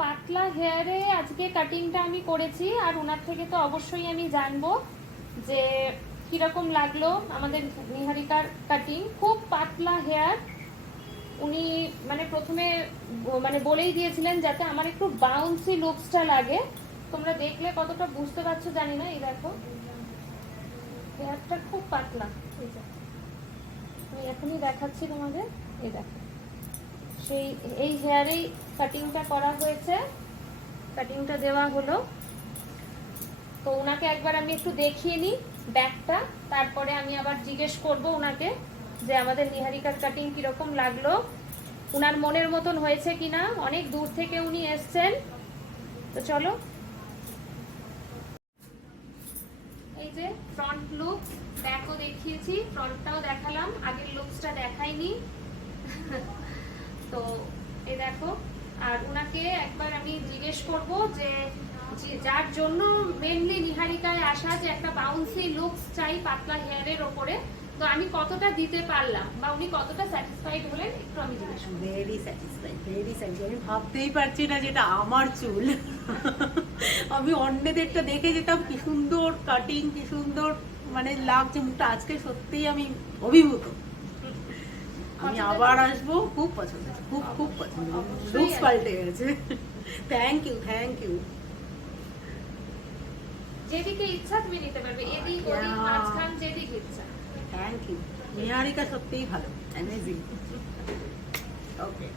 পাতলা হেয়ারে আজকে কাটিংটা আমি করেছি, আর ওনার থেকে তো অবশ্যই আমি জানবো যে কিরকম লাগলো আমাদের নিহারিকার কাটিং। খুব পাতলা হেয়ার, উনি মানে প্রথমে মানে বলেই দিয়েছিলেন যাতে আমার একটু বাউন্সি লুকসটা লাগে। তোমরা দেখলে কতটা বুঝতে পারছো জানি না। এই দেখো হেয়ারটা খুব পাতলা, এই যে আমি এখনই দেখাচ্ছি তোমাদের। এই দেখো সেই এই হেয়ারেই কাটিংটা করা হয়েছে, কাটিংটা দেওয়া হলো। তো ওনাকে একবার আমি একটু দেখিয়ে নিই ব্যাকটা, তারপরে আমি আবার জিজ্ঞেস করব ওনাকে যে আমাদের নিহারিকার কাটিং কিরকম লাগলো, উনার মনের মতন হয়েছে কিনা। অনেক দূর থেকে উনি এসছেন। তো চলো, এই যে ফ্রন্ট লুক, ব্যাকও দেখিয়েছি, ফ্রন্টটাও দেখালাম, আগের লুকসটা দেখাইনি। তো এই দেখো, আর উনাকে একবার আমি জিজ্ঞেস করব যে যার জন্য মেনলি নিহারিকায় আসা, যে একটা বাউন্সি লুকস চাই পাতলা হেয়ারের ওপরে, তো আমি কতটা দিতে পারলাম বা উনি কতটা স্যাটিসফাইড হলেন একটু আমি জিজ্ঞেস করব। Very satisfied, very satisfied. আমি ভাবতেই পারছি না যেটা আমার চুল। আমি অন্যদেরটা দেখে যেতাম কি সুন্দর কাটিং, কি সুন্দর মানে লাগছে মুখটা, আজকে সত্যিই আমি অভিভূত। আমি আবার আসবো, খুব পছন্দ, খুব খুব পছন্দ। লুকস পাল্টে গেছে। Thank you, thank you. যেদিকে ইচ্ছা তুমি নিতে পারবে, এদিক ওদিক মাঝখান যেদিক ইচ্ছা। Thank you. নিহারিকা সত্যিই ভালো, অ্যামেজিং। ওকে।